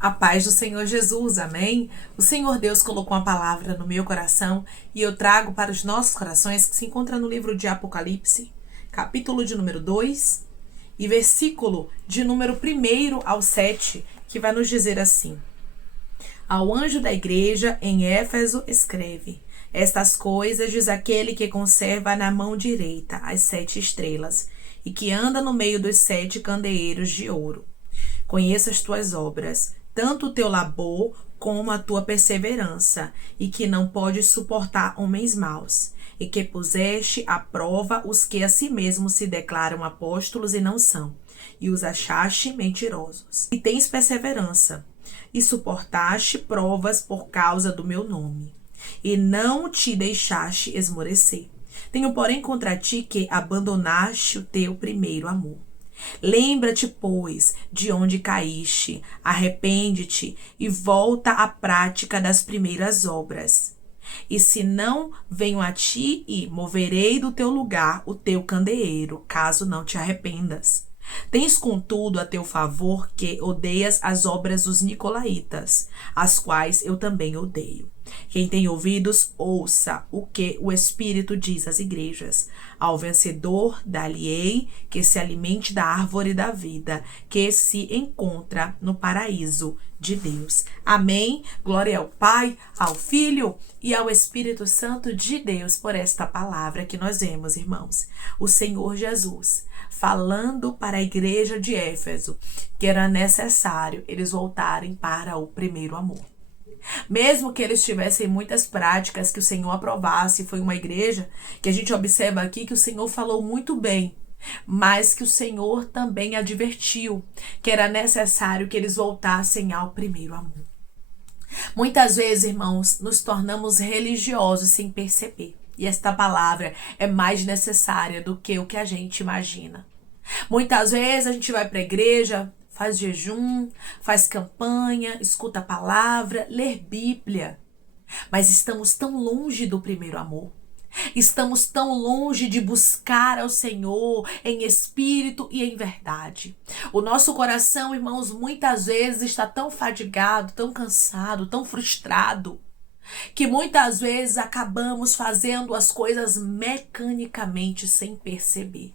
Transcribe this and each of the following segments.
A paz do Senhor Jesus, amém? O Senhor Deus colocou uma palavra no meu coração e eu trago para os nossos corações que se encontra no livro de Apocalipse, capítulo de número 2 e versículo de número 1 ao 7, que vai nos dizer assim: Ao anjo da igreja em Éfeso escreve: Estas coisas diz aquele que conserva na mão direita as 7 estrelas e que anda no meio dos 7 candeeiros de ouro. Conheça as tuas obras, tanto o teu labor como a tua perseverança, e que não podes suportar homens maus, e que puseste à prova os que a si mesmos se declaram apóstolos e não são, e os achaste mentirosos. E tens perseverança, e suportaste provas por causa do meu nome, e não te deixaste esmorecer. Tenho, porém, contra ti que abandonaste o teu primeiro amor. Lembra-te, pois, de onde caíste, arrepende-te e volta à prática das primeiras obras. E se não venho a ti e moverei do teu lugar o teu candeeiro, caso não te arrependas. Tens, contudo, a teu favor que odeias as obras dos nicolaítas, as quais eu também odeio. Quem tem ouvidos, ouça o que o Espírito diz às igrejas. Ao vencedor, dar-lhe-ei que se alimente da árvore da vida, que se encontra no paraíso de Deus. Amém. Glória ao Pai, ao Filho e ao Espírito Santo de Deus por esta palavra que nós vemos, irmãos. O Senhor Jesus falando para a igreja de Éfeso que era necessário eles voltarem para o primeiro amor. Mesmo que eles tivessem muitas práticas que o Senhor aprovasse, foi uma igreja que a gente observa aqui que o Senhor falou muito bem, mas que o Senhor também advertiu que era necessário que eles voltassem ao primeiro amor. Muitas vezes, irmãos, nos tornamos religiosos sem perceber. E esta palavra é mais necessária do que o que a gente imagina. Muitas vezes a gente vai para a igreja, faz jejum, faz campanha, escuta a palavra, lê Bíblia. Mas estamos tão longe do primeiro amor. Estamos tão longe de buscar ao Senhor em espírito e em verdade. O nosso coração, irmãos, muitas vezes está tão fadigado, tão cansado, tão frustrado, que muitas vezes acabamos fazendo as coisas mecanicamente sem perceber.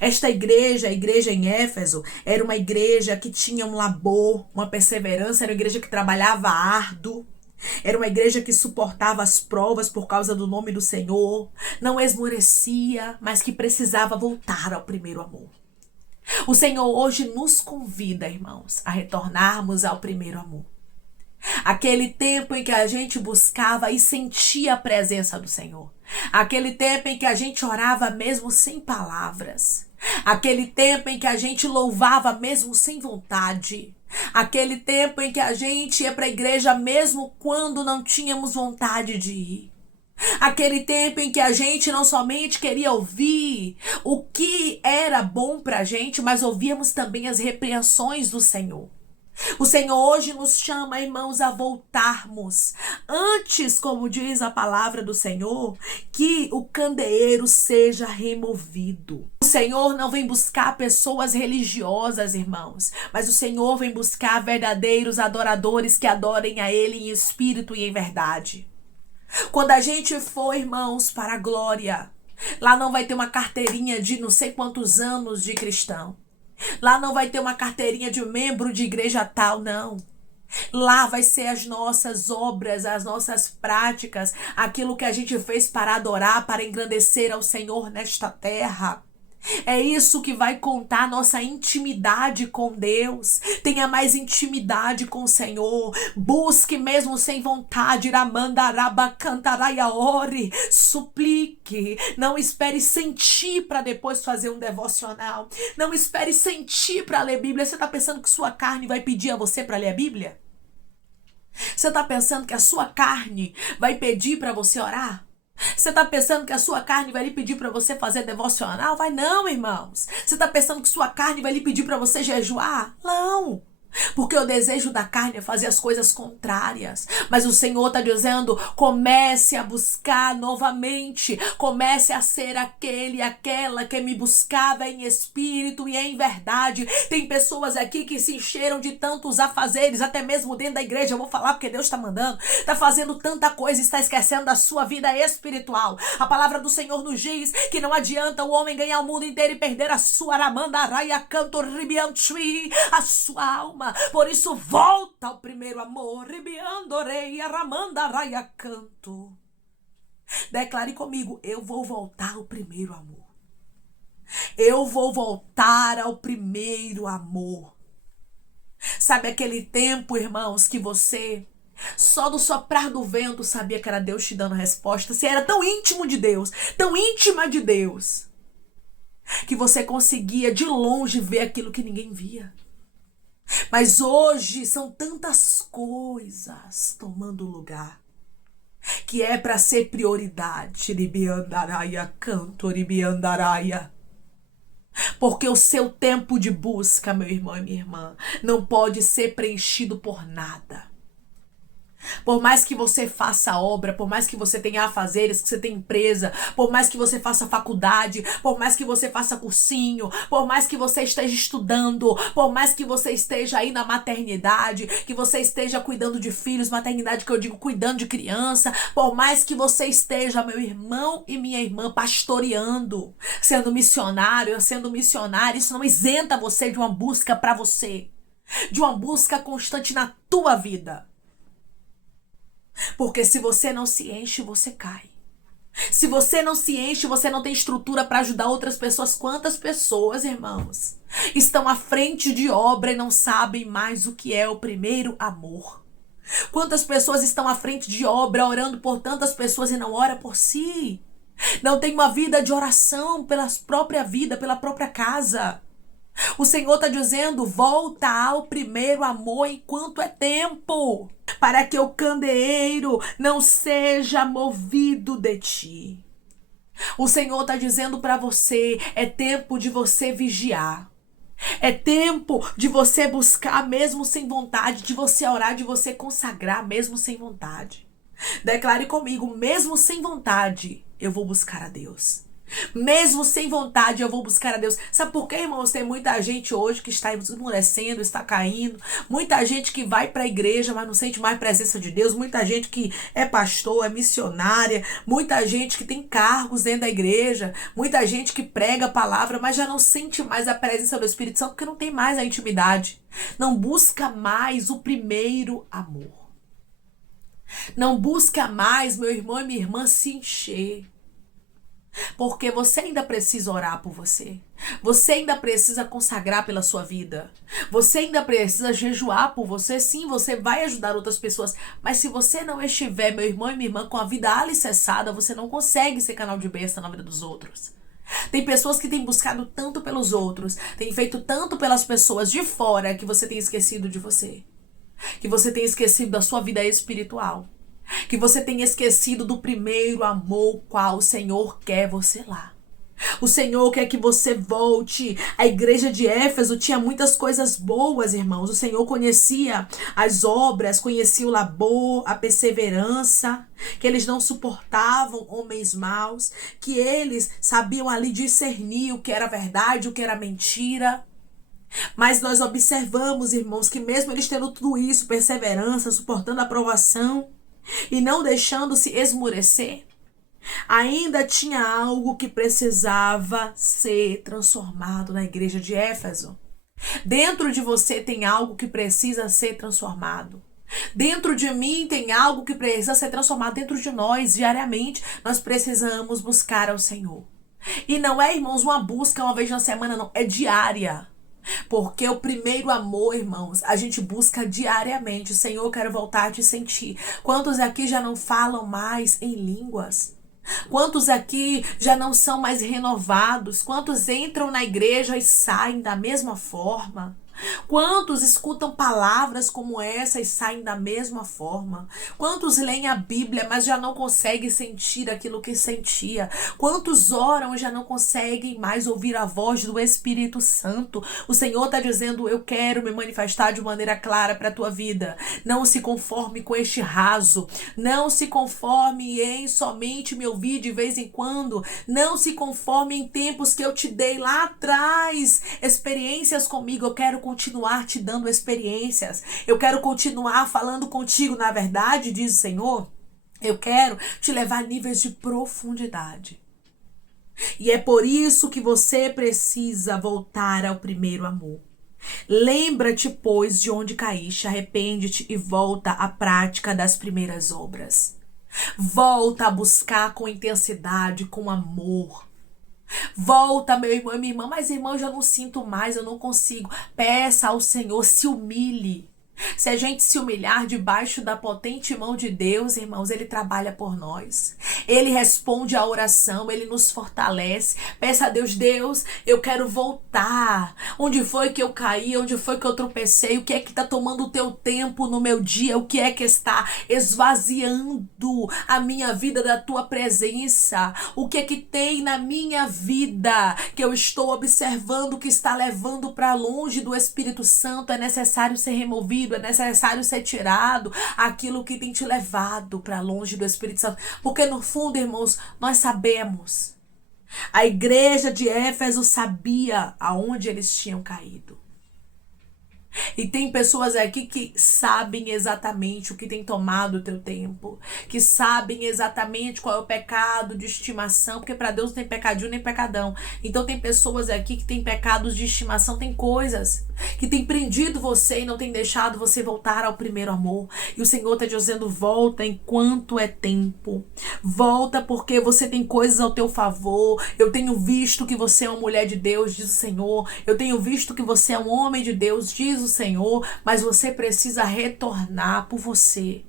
Esta igreja, a igreja em Éfeso, era uma igreja que tinha um labor, uma perseverança, era uma igreja que trabalhava árduo, era uma igreja que suportava as provas por causa do nome do Senhor, não esmorecia, mas que precisava voltar ao primeiro amor. O Senhor hoje nos convida, irmãos, a retornarmos ao primeiro amor. Aquele tempo em que a gente buscava e sentia a presença do Senhor. Aquele tempo em que a gente orava mesmo sem palavras. Aquele tempo em que a gente louvava mesmo sem vontade. Aquele tempo em que a gente ia para a igreja mesmo quando não tínhamos vontade de ir. Aquele tempo em que a gente não somente queria ouvir o que era bom para a gente, mas ouvíamos também as repreensões do Senhor. O Senhor hoje nos chama, irmãos, a voltarmos. Antes, como diz a palavra do Senhor, que o candeeiro seja removido. O Senhor não vem buscar pessoas religiosas, irmãos, mas o Senhor vem buscar verdadeiros adoradores que adorem a Ele em espírito e em verdade. Quando a gente for, irmãos, para a glória, lá não vai ter uma carteirinha de não sei quantos anos de cristão. Lá não vai ter uma carteirinha de membro de igreja tal, não. Lá vai ser as nossas obras, as nossas práticas, aquilo que a gente fez para adorar, para engrandecer ao Senhor nesta terra. É isso que vai contar nossa intimidade com Deus. Tenha mais intimidade com o Senhor. Busque mesmo sem vontade. Ore. Suplique. Não espere sentir para depois fazer um devocional. Não espere sentir para ler Bíblia. Você está pensando que sua carne vai pedir a você para ler a Bíblia? Você está pensando que a sua carne vai pedir para você orar? Você está pensando que a sua carne vai lhe pedir para você fazer devocional? Vai não, irmãos. Você está pensando que sua carne vai lhe pedir para você jejuar? Não. Porque o desejo da carne é fazer as coisas contrárias. Mas o Senhor está dizendo: comece a buscar novamente. Comece a ser aquele e aquela que me buscava em espírito e em verdade. Tem pessoas aqui que se encheram de tantos afazeres, até mesmo dentro da igreja. Eu vou falar porque Deus está mandando. Está fazendo tanta coisa e está esquecendo da sua vida espiritual. A palavra do Senhor nos diz que não adianta o homem ganhar o mundo inteiro e perder a sua aramandaraia canto ribiantui, a sua alma. Por isso, volta ao primeiro amor. Ribiandorei, aramandaraia canto. Declare comigo: eu vou voltar ao primeiro amor. Eu vou voltar ao primeiro amor. Sabe aquele tempo, irmãos, que você só do soprar do vento sabia que era Deus te dando resposta? Você era tão íntimo de Deus, tão íntima de Deus, que você conseguia de longe ver aquilo que ninguém via. Mas hoje são tantas coisas tomando lugar que é para ser prioridade. Ribiandaraia, canto, ribiandaraia. Porque o seu tempo de busca, meu irmão e minha irmã, não pode ser preenchido por nada. Por mais que você faça obra, por mais que você tenha afazeres, que você tenha empresa, por mais que você faça faculdade, por mais que você faça cursinho, por mais que você esteja estudando, por mais que você esteja aí na maternidade, que você esteja cuidando de filhos, maternidade que eu digo cuidando de criança, por mais que você esteja, meu irmão e minha irmã, pastoreando, sendo missionário, sendo missionária, isso não isenta você de uma busca para você, de uma busca constante na tua vida. Porque se você não se enche, você cai. Se você não se enche, você não tem estrutura para ajudar outras pessoas. Quantas pessoas, irmãos, estão à frente de obra e não sabem mais o que é o primeiro amor? Quantas pessoas estão à frente de obra orando por tantas pessoas e não ora por si? Não tem uma vida de oração pela própria vida, pela própria casa. O Senhor está dizendo: volta ao primeiro amor enquanto é tempo, para que o candeeiro não seja movido de ti. O Senhor está dizendo para você: é tempo de você vigiar. É tempo de você buscar mesmo sem vontade, de você orar, de você consagrar mesmo sem vontade. Declare comigo: mesmo sem vontade, eu vou buscar a Deus. Mesmo sem vontade, eu vou buscar a Deus. Sabe por quê, irmãos? Tem muita gente hoje que está esmorecendo, está caindo. Muita gente que vai para a igreja, mas não sente mais presença de Deus. Muita gente que é pastor, é missionária. Muita gente que tem cargos dentro da igreja. Muita gente que prega a palavra, mas já não sente mais a presença do Espírito Santo, porque não tem mais a intimidade. Não busca mais o primeiro amor. Não busca mais, meu irmão e minha irmã, se encher. Porque você ainda precisa orar por você. Você ainda precisa consagrar pela sua vida. Você ainda precisa jejuar por você. Sim, você vai ajudar outras pessoas. Mas se você não estiver, meu irmão e minha irmã, com a vida alicerçada, você não consegue ser canal de bênção na vida dos outros. Tem pessoas que têm buscado tanto pelos outros, têm feito tanto pelas pessoas de fora, que você tem esquecido de você. Que você tem esquecido da sua vida espiritual. Que você tenha esquecido do primeiro amor qual o Senhor quer você lá. O Senhor quer que você volte. A igreja de Éfeso tinha muitas coisas boas, irmãos. O Senhor conhecia as obras, conhecia o labor, a perseverança, que eles não suportavam homens maus, que eles sabiam ali discernir o que era verdade, o que era mentira. Mas nós observamos, irmãos, que mesmo eles tendo tudo isso, perseverança, suportando a provação, e não deixando-se esmurecer, ainda tinha algo que precisava ser transformado na igreja de Éfeso. Dentro de você tem algo que precisa ser transformado. Dentro de mim tem algo que precisa ser transformado. Dentro de nós, diariamente, nós precisamos buscar ao Senhor. E não é, irmãos, uma busca uma vez na semana, não. É diária. Porque o primeiro amor, irmãos, a gente busca diariamente. Senhor, eu quero voltar a te sentir. Quantos aqui já não falam mais em línguas? Quantos aqui já não são mais renovados? Quantos entram na igreja e saem da mesma forma? Quantos escutam palavras como essa e saem da mesma forma? Quantos leem a Bíblia, mas já não conseguem sentir aquilo que sentia? Quantos oram e já não conseguem mais ouvir a voz do Espírito Santo? O Senhor está dizendo: eu quero me manifestar de maneira clara para a tua vida. Não se conforme com este raso. Não se conforme em somente me ouvir de vez em quando. Não se conforme em tempos que eu te dei lá atrás. Experiências comigo. Eu quero continuar te dando experiências. Eu quero continuar falando contigo. Na verdade, diz o Senhor, eu quero te levar a níveis de profundidade. E é por isso que você precisa voltar ao primeiro amor. Lembra-te, pois, de onde caíste, arrepende-te e volta à prática das primeiras obras. Volta a buscar com intensidade, com amor. Volta, meu irmão e minha irmã, mas irmão, eu já não sinto mais, eu não consigo. Peça ao Senhor, se humilhe. Se a gente se humilhar debaixo da potente mão de Deus, irmãos, Ele trabalha por nós. Ele responde à oração, Ele nos fortalece. Peça a Deus: Deus, eu quero voltar. Onde foi que eu caí? Onde foi que eu tropecei? O que é que está tomando o teu tempo no meu dia? O que é que está esvaziando a minha vida da tua presença? O que é que tem na minha vida que eu estou observando que está levando para longe do Espírito Santo? É necessário ser removido. É necessário ser tirado aquilo que tem te levado para longe do Espírito Santo. Porque no fundo, irmãos, nós sabemos. A igreja de Éfeso sabia aonde eles tinham caído. E tem pessoas aqui que sabem exatamente o que tem tomado o teu tempo, que sabem exatamente qual é o pecado de estimação, porque para Deus não tem pecadinho nem pecadão. Então tem pessoas aqui que têm pecados de estimação, tem coisas que tem prendido você e não tem deixado você voltar ao primeiro amor. E o Senhor está dizendo: volta enquanto é tempo. Volta porque você tem coisas ao teu favor. Eu tenho visto que você é uma mulher de Deus, diz o Senhor. Eu tenho visto que você é um homem de Deus, diz o Senhor, mas você precisa retornar por você,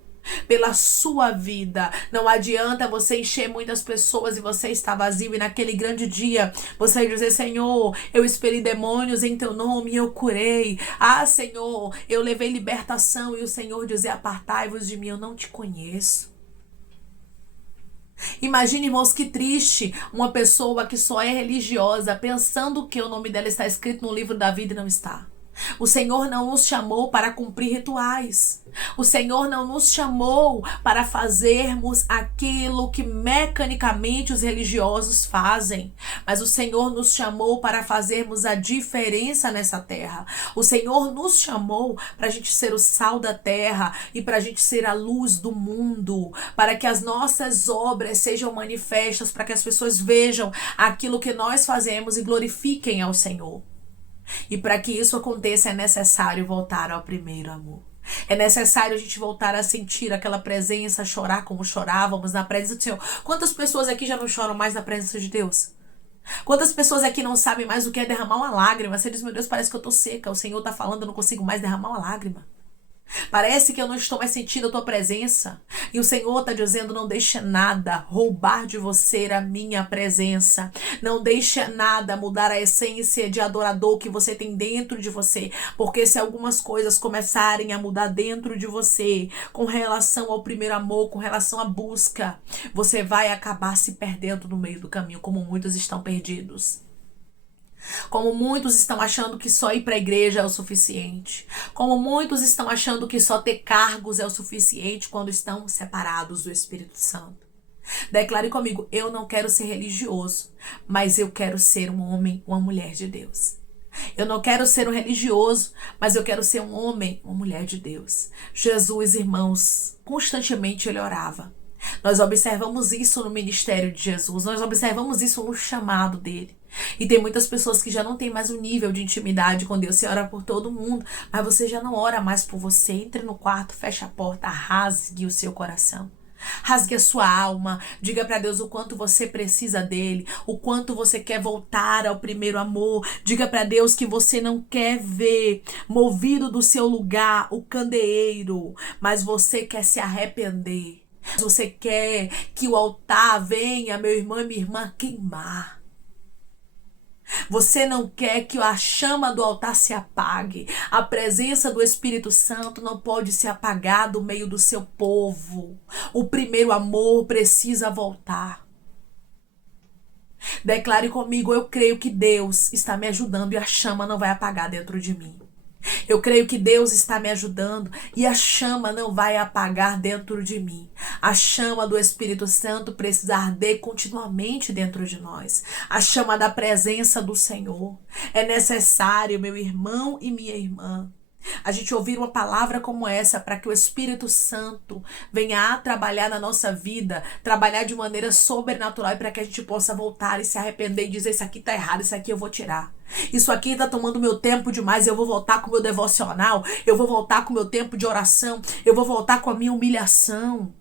pela sua vida. Não adianta você encher muitas pessoas e você estar vazio, e naquele grande dia você dizer: Senhor, eu expeli demônios em teu nome e eu curei. Ah, Senhor, eu levei libertação, e o Senhor dizer: apartai-vos de mim, eu não te conheço. Imagine, irmãos, que triste uma pessoa que só é religiosa pensando que o nome dela está escrito no livro da vida e não está. O Senhor não nos chamou para cumprir rituais. O Senhor não nos chamou para fazermos aquilo que mecanicamente os religiosos fazem. Mas o Senhor nos chamou para fazermos a diferença nessa terra. O Senhor nos chamou para a gente ser o sal da terra e para a gente ser a luz do mundo. Para que as nossas obras sejam manifestas, para que as pessoas vejam aquilo que nós fazemos e glorifiquem ao Senhor. E para que isso aconteça é necessário voltar ao primeiro amor. É necessário a gente voltar a sentir aquela presença, chorar como chorávamos na presença do Senhor. Quantas pessoas aqui já não choram mais na presença de Deus? Quantas pessoas aqui não sabem mais o que é derramar uma lágrima? Você diz: meu Deus, parece que eu tô seca. O Senhor tá falando, eu não consigo mais derramar uma lágrima. Parece que eu não estou mais sentindo a tua presença. E o Senhor está dizendo: não deixe nada roubar de você a minha presença. Não deixe nada mudar a essência de adorador que você tem dentro de você. Porque se algumas coisas começarem a mudar dentro de você, com relação ao primeiro amor, com relação à busca, você vai acabar se perdendo no meio do caminho, como muitos estão perdidos. Como muitos estão achando que só ir para a igreja é o suficiente. Como muitos estão achando que só ter cargos é o suficiente quando estão separados do Espírito Santo. Declare comigo: eu não quero ser religioso, mas eu quero ser um homem, uma mulher de Deus. Eu não quero ser um religioso, mas eu quero ser um homem, uma mulher de Deus. Jesus, irmãos, constantemente ele orava. Nós observamos isso no ministério de Jesus. Nós observamos isso no chamado dele. E tem muitas pessoas que já não tem mais o nível de intimidade com Deus. Você ora por todo mundo, mas você já não ora mais por você. Entre no quarto, feche a porta, rasgue o seu coração. Rasgue a sua alma, diga para Deus o quanto você precisa dele, o quanto você quer voltar ao primeiro amor. Diga para Deus que você não quer ver movido do seu lugar o candeeiro, mas você quer se arrepender. Você quer que o altar venha, meu irmão e minha irmã, queimar. Você não quer que a chama do altar se apague. A presença do Espírito Santo não pode se apagar do meio do seu povo. O primeiro amor precisa voltar. Declare comigo: eu creio que Deus está me ajudando e a chama não vai apagar dentro de mim. Eu creio que Deus está me ajudando e a chama não vai apagar dentro de mim. A chama do Espírito Santo precisa arder continuamente dentro de nós. A chama da presença do Senhor. É necessário, meu irmão e minha irmã, a gente ouvir uma palavra como essa para que o Espírito Santo venha a trabalhar na nossa vida, trabalhar de maneira sobrenatural e para que a gente possa voltar e se arrepender e dizer: isso aqui tá errado, isso aqui eu vou tirar. Isso aqui tá tomando meu tempo demais, eu vou voltar com o meu devocional, eu vou voltar com o meu tempo de oração, eu vou voltar com a minha humilhação.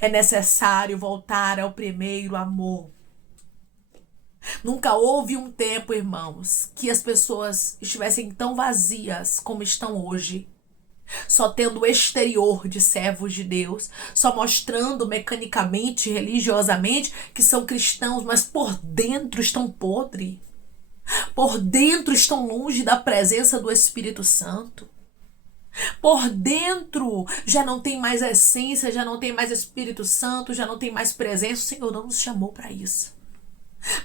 É necessário voltar ao primeiro amor. Nunca houve um tempo, irmãos, que as pessoas estivessem tão vazias como estão hoje. Só tendo o exterior de servos de Deus, só mostrando mecanicamente, religiosamente que são cristãos, mas por dentro estão podres. Por dentro estão longe da presença do Espírito Santo. Por dentro já não tem mais essência, já não tem mais Espírito Santo, já não tem mais presença. O Senhor não nos chamou para isso.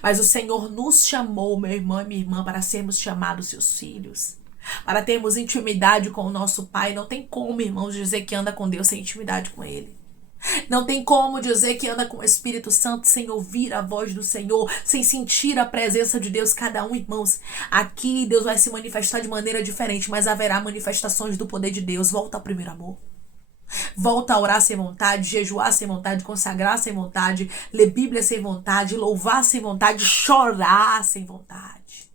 Mas o Senhor nos chamou, meu irmão e minha irmã, para sermos chamados seus filhos. Para termos intimidade com o nosso Pai. Não tem como, irmãos, dizer que anda com Deus sem intimidade com Ele. Não tem como dizer que anda com o Espírito Santo sem ouvir a voz do Senhor, sem sentir a presença de Deus. Cada um, irmãos, aqui Deus vai se manifestar de maneira diferente, mas haverá manifestações do poder de Deus. Volta ao primeiro amor. Volta a orar sem vontade, jejuar sem vontade, consagrar sem vontade, ler Bíblia sem vontade, louvar sem vontade, chorar sem vontade.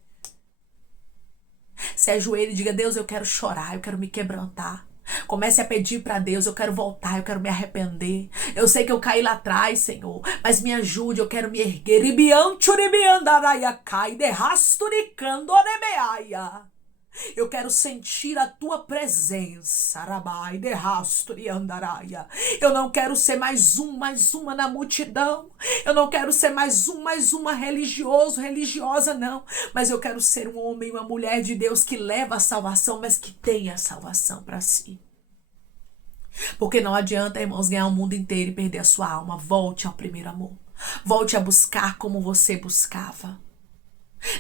Se ajoelhe e diga: Deus, eu quero chorar, eu quero me quebrantar. Comece a pedir para Deus: eu quero voltar, eu quero me arrepender. Eu sei que eu caí lá atrás, Senhor, mas me ajude, eu quero me erguer. Eu quero sentir a tua presença. Eu não quero ser mais uma na multidão. Eu não quero ser mais uma religioso, religiosa, não. Mas eu quero ser um homem, uma mulher de Deus que leva a salvação, mas que tem a salvação para si. Porque não adianta, irmãos, ganhar o mundo inteiro e perder a sua alma. Volte ao primeiro amor. Volte a buscar como você buscava.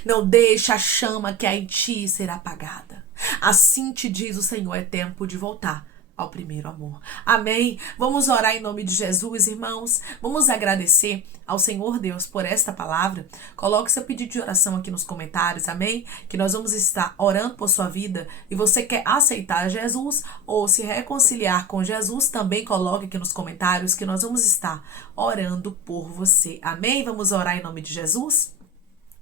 Não deixe a chama que há em ti ser apagada. Assim te diz o Senhor: é tempo de voltar ao primeiro amor. Amém? Vamos orar em nome de Jesus, irmãos. Vamos agradecer ao Senhor Deus por esta palavra. Coloque seu pedido de oração aqui nos comentários, amém? Que nós vamos estar orando por sua vida. E você quer aceitar Jesus ou se reconciliar com Jesus, também coloque aqui nos comentários que nós vamos estar orando por você. Amém? Vamos orar em nome de Jesus?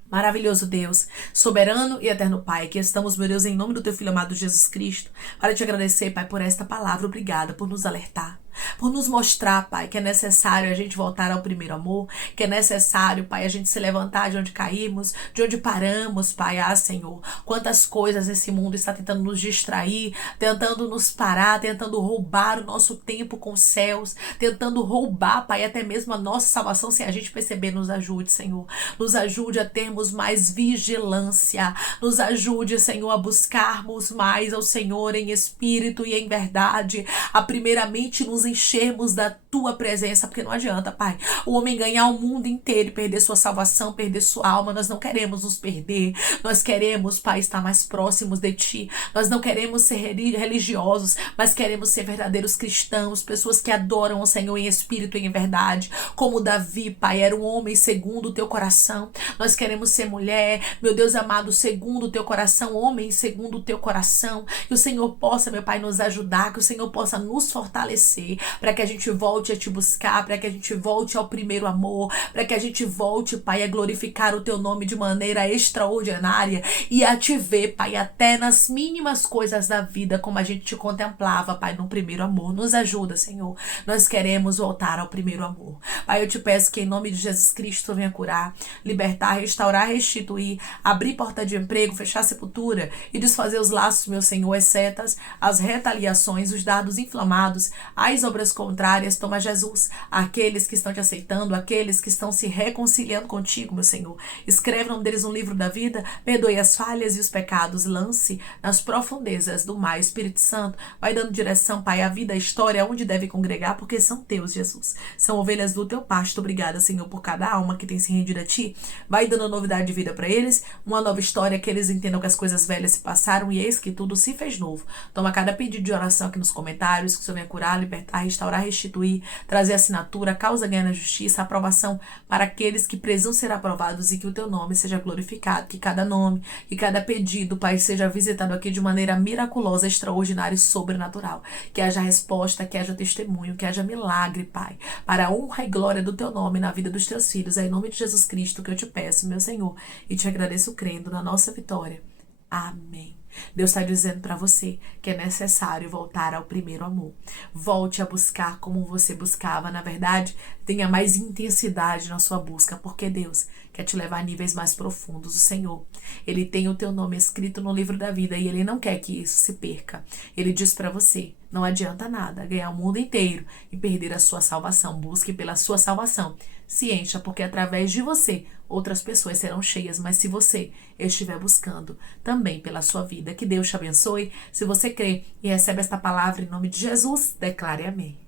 Maravilhoso Deus, soberano e eterno Pai, que estamos, meu Deus, em nome do teu Filho amado Jesus Cristo, para te agradecer, Pai, por esta palavra. Obrigada por nos alertar, por nos mostrar, Pai, que é necessário a gente voltar ao primeiro amor, que é necessário, Pai, a gente se levantar de onde caímos, de onde paramos, Pai. Ah, Senhor, quantas coisas esse mundo está tentando nos distrair, tentando nos parar, tentando roubar o nosso tempo com os céus, tentando roubar, Pai, até mesmo a nossa salvação sem a gente perceber. Nos ajude, Senhor, nos ajude a termos mais vigilância, nos ajude, Senhor, a buscarmos mais ao Senhor em espírito e em verdade, a primeiramente nos enchermos da tua presença, porque não adianta, Pai, o homem ganhar o mundo inteiro e perder sua salvação, perder sua alma. Nós não queremos nos perder, nós queremos, Pai, estar mais próximos de ti. Nós não queremos ser religiosos, mas queremos ser verdadeiros cristãos, pessoas que adoram o Senhor em espírito e em verdade, como Davi, Pai, era um homem segundo o teu coração. Nós queremos ser mulher, meu Deus amado, segundo o teu coração, homem segundo o teu coração. Que o Senhor possa, meu Pai, nos ajudar, que o Senhor possa nos fortalecer, para que a gente volte a te buscar, para que a gente volte ao primeiro amor, para que a gente volte, Pai, a glorificar o teu nome de maneira extraordinária e a te ver, Pai, até nas mínimas coisas da vida, como a gente te contemplava, Pai, no primeiro amor. Nos ajuda, Senhor. Nós queremos voltar ao primeiro amor. Pai, eu te peço que em nome de Jesus Cristo venha curar, libertar, restaurar, restituir, abrir porta de emprego, fechar sepultura e desfazer os laços, meu Senhor, as setas, as retaliações, os dardos inflamados, as obras contrárias, toma Jesus. Aqueles que estão te aceitando, aqueles que estão se reconciliando contigo, meu Senhor. Escreve o nome deles no livro da vida, perdoe as falhas e os pecados, lance nas profundezas do mar. Espírito Santo, vai dando direção, Pai, à vida, à história, onde deve congregar, porque são teus, Jesus. São ovelhas do teu pasto. Obrigada, Senhor, por cada alma que tem se rendido a ti. Vai dando novidade de vida para eles, uma nova história, que eles entendam que as coisas velhas se passaram e eis que tudo se fez novo. Toma cada pedido de oração aqui nos comentários, que o Senhor venha curar, libertar, restaurar, restituir, trazer assinatura, causa ganha na justiça, aprovação para aqueles que precisam ser aprovados e que o teu nome seja glorificado, que cada nome, que cada pedido, Pai, seja visitado aqui de maneira miraculosa, extraordinária e sobrenatural. Que haja resposta, que haja testemunho, que haja milagre, Pai, para a honra e glória do teu nome na vida dos teus filhos. É em nome de Jesus Cristo que eu te peço, meu Senhor, e te agradeço crendo na nossa vitória. Amém. Deus está dizendo para você que é necessário voltar ao primeiro amor. Volte a buscar como você buscava. Na verdade, tenha mais intensidade na sua busca, porque Deus quer te levar a níveis mais profundos. O Senhor, Ele tem o teu nome escrito no livro da vida e Ele não quer que isso se perca. Ele diz para você, não adianta nada ganhar o mundo inteiro e perder a sua salvação. Busque pela sua salvação. Se encha, porque através de você outras pessoas serão cheias, mas se você estiver buscando também pela sua vida, que Deus te abençoe. Se você crê e recebe esta palavra em nome de Jesus, declare amém.